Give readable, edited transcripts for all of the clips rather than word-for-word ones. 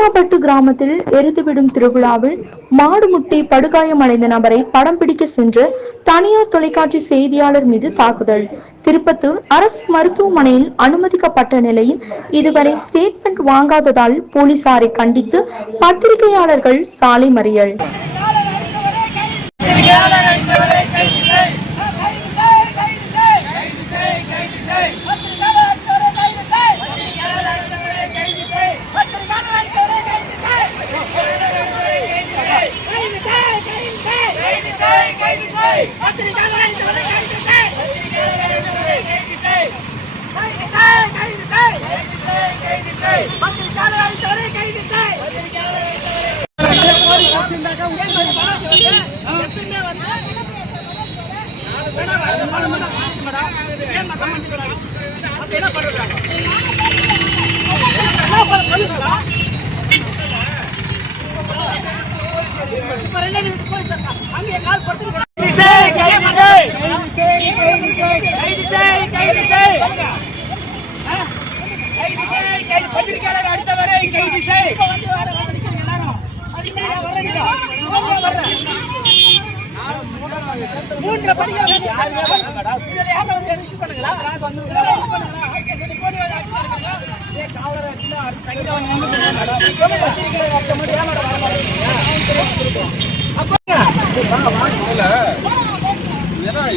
தம்மாபட்டு கிராமத்தில் எருதுவிடும் திருவிழாவில் மாடு முட்டி படுகாயமடைந்த நபரை படம் பிடிக்க சென்று தனியார் தொலைக்காட்சி செய்தியாளர் மீது தாக்குதல். திருப்பத்தூர் அரசு மருத்துவமனையில் அனுமதிக்கப்பட்ட நிலையில் இதுவரை ஸ்டேட்மெண்ட் வாங்காததால் போலீசாரை கண்டித்து பத்திரிகையாளர்கள் சாலை மறியல்.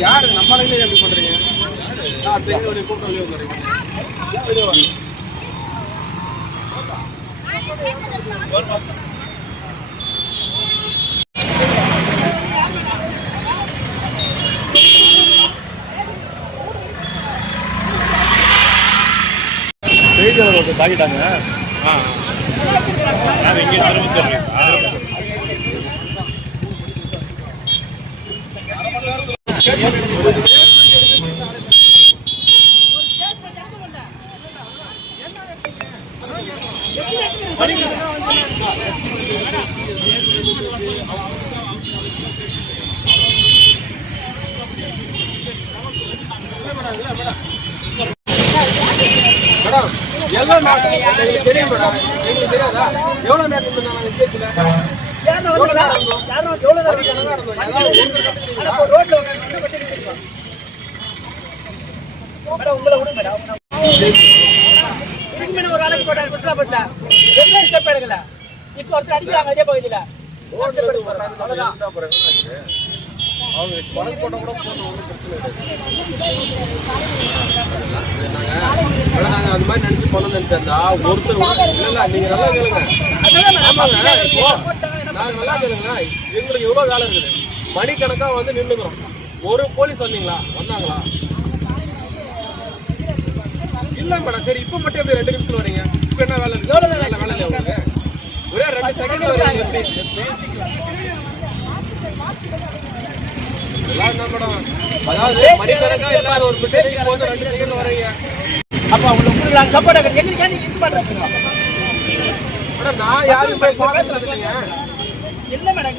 யாரு நம்மளே எப்படி பண்றீங்க? செய்தியாளர் தாக்கிட்டாங்க. தெரியும் மேடம், எங்களுக்கு தெரியாதா? எவ்வளவு நேரத்துக்கு ஒரு ஆளுக்கு போட்டாங்க இப்போ ஒருத்தர் அடிக்கிறாங்க அதே பகுதியில அவங்க வழக்கு போட்ட கூட நாங்க அது மாதிரி நினைச்சு பண்ண நினைச்சா ஒருத்தர் இல்ல நீங்க நல்லா கேளுங்க. ஆமாங்க, நாங்க நல்லா கேளுங்க. எங்களுக்கு எவ்வளவு வேலை இருக்குது, மணிக்கணக்கா வந்து நின்றுக்கிறோம். ஒரு போலீஸ் வந்தாங்களா? இல்ல மேடம். சரி, இப்ப மட்டும் எப்படி 2 நிமிஷத்துல வரீங்க? இப்ப என்ன வேலை இருக்கு? வேலை இல்லை உங்களுக்கு? ஒரே 2 செகண்ட் வரீங்க. எல்லாம் என்ன மேடம், அதாவது மணிக்கணக்கா எல்லாரும் ஒரு மீட்டிங் போது 2 செகண்ட் வரீங்க. அப்ப உங்களுக்கு நான் சப்போர்ட் எங்களுக்கு இது பண்றீங்க மேடம். நான் யாரும் போய் பேசுறது இல்லைங்க. இல்ல மேடம்,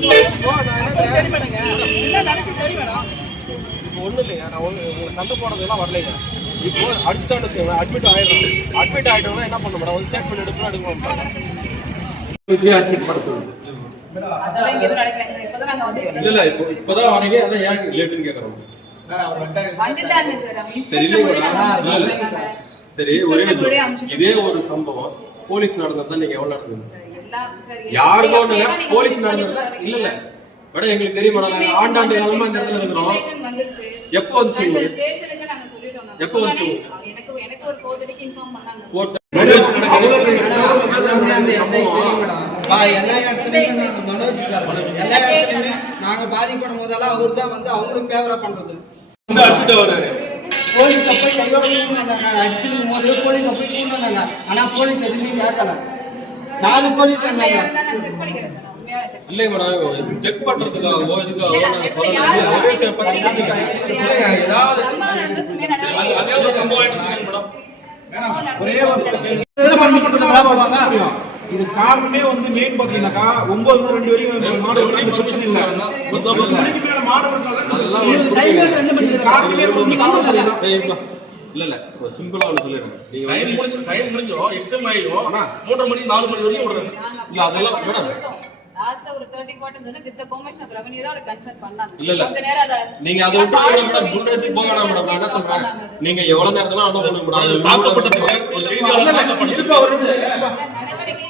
சரி மேடங்க, இல்ல எனக்கு சரி மேடம். இப்போ ஒண்ணு இல்லைங்க, நான் உங்களை சண்டை போடுறதுலாம் வரலைங்க. இப்போ அடிச்சுட்டு அட்மிட் ஆயிட்டோம்னா என்ன பண்ண மேடம்? ஒரு ஸ்டேட்மெண்ட் எடுக்கணும். அட்மிட் பண்ண சொல்லுங்க. இல்ல இப்பதான் வரீங்க, அதான் ஏன் லேட்டுன்னு கேக்குறோம். சரி, ஒரே இதே ஒரு சம்பவம் போலீஸ் நடந்ததா நீங்க எவ்வளவு நடந்தது? யாருக்கோ போலீஸ் நடந்ததா? இல்ல மேடம், எங்களுக்கு தெரியும் மேடம். ஆண்டாண்டு காலமா இந்த இடத்துல இருக்கிறோம். எப்போ வந்துச்சு? எப்போ வந்துச்சு? எனக்கு ஒரு 4:30 இன்ஃபார்ம் பண்ணாங்க. நாங்க பாதிக்கப்படும் போதெல்லாம் அவர் தான் வந்து அவங்களுக்கு ஃபேவரா பண்றது. போலீஸ் போய் கையோட அடிச்சுக்கும் போது போலீஸ் போய் கூண்டு வந்தாங்க. ஆனா போலீஸ் எதுவுமே கேட்கல. 4 போலீஸ் வந்தாங்க. இல்லை மேடம், செக் பண்றதுக்காகவோ இதுக்காகவோ இது காரணமே வந்து மெயின் பாத்தீங்கன்னாக்கா 9 வரைக்கும் மாடு பிரச்சனை இல்ல. 9 மணிக்கு மேல மாடு காரணமே இல்ல இல்ல சிம்பிளா ஒண்ணு சொல்லிடுறேன். நீங்க டைம் முடிஞ்சோம் எக்ஸ்டெண்ட் ஆயிடும். 3:30 மணி 4 மணி வரைக்கும் விடுறாங்க. இல்ல அதெல்லாம் மேடம் லாஸ்ட்ல ஒரு 30-40 வந்து வித் பெர்மிஷன் ஆஃப் ரெவென்யூ தான் கன்சல்ட் பண்ணாங்க. இல்ல இல்ல கொஞ்ச நேரம் அத நீங்க அதை விட்டு மேடம் குண்டேசி போக வேணாம் மேடம். நான் என்ன சொல்றேன், நீங்க எவ்வளவு நேரத்துல அனுப்ப பண்ணுங்க மேடம். தாக்கப்பட்ட ஒரு செய்தியாளர் தாக்கப்பட்ட நடவடிக்கை